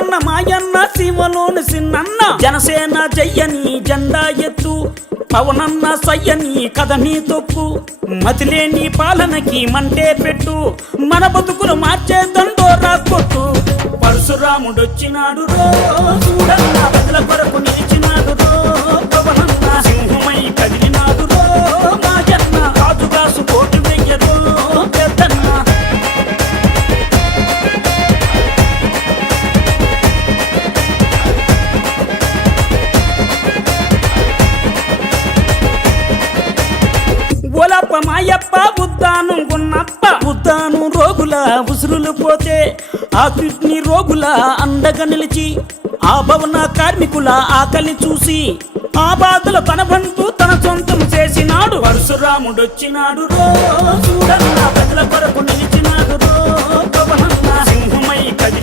చూడన్న మాయన్న సీమలోని సిన్నన్న జనసేన జయ్యని జెండా ఎత్తు పవనన్న సయ్యని కథని తొక్కు మతిలేని పాలనకి మంటే పెట్టు మన బతుకులు మార్చే దండోరా కొట్టు పరశురాముడొచ్చినాడు రో చూడన్న ప్రజల కొరకు నిలిచినాడు రో పవనన్న సింహమై కదిలినాడు రో మాయన్న రాజుగాసు కోటి వెయ్యరో పెద్దన్న ఓలప్ప మాయప్ప ఉద్దానం గున్నప్ప ఉద్దానం రోగుల ఉసురులు పోతే ఆ కిడ్నీ రోగుల అండగా నిలిచి ఆ భవన కార్మికుల ఆకలి చూసి ఆ బాధలు తన బంధు తన సొంతం చేసినాడు పరశురాముడొచ్చినాడు రో చూడన్న ప్రజల కొరకు నిలిచినాడు రో పవనన్న సింహమై కదిలినాడు